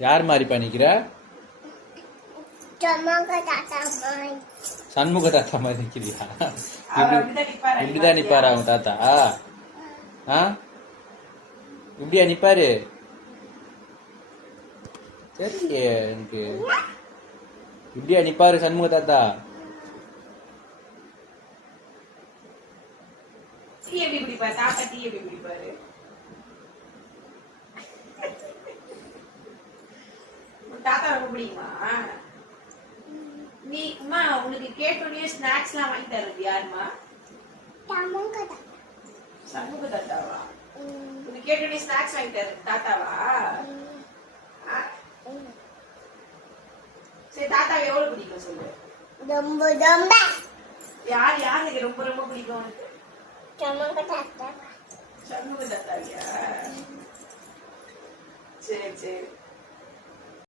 யார் மாதிரி பண்ணிக்கிற? சண்முக தாத்தா மாதிரி நிக்கிறியா? இப்படிதான் நிப்பாரு அவங்க தாத்தா. இப்படியா நிப்பாரு? சரி, எனக்கு இப்படியா நிப்பாரு சண்முக தாத்தா? தாத்தா ரொம்ப பிடிக்குமா? நீ அம்மா உனக்கு கேட்டோன்னே ஸ்நாக்ஸ்லாம் வாங்கி தரது யாருமா? சண்முக தாத்தாவா? உனக்கு கேட்டோன்னே ஸ்நாக்ஸ் வாங்கி தரது தாத்தாவா? சரி, தாத்தாவை எவ்வளவு பிடிக்கும் சொல்லு. ரொம்ப ரொம்ப. யார் யாருக்கு ரொம்ப ரொம்ப பிடிக்கும் உனக்கு? சண்முக தாத்தா. சண்முக தாத்தாவியா? சரி சரி.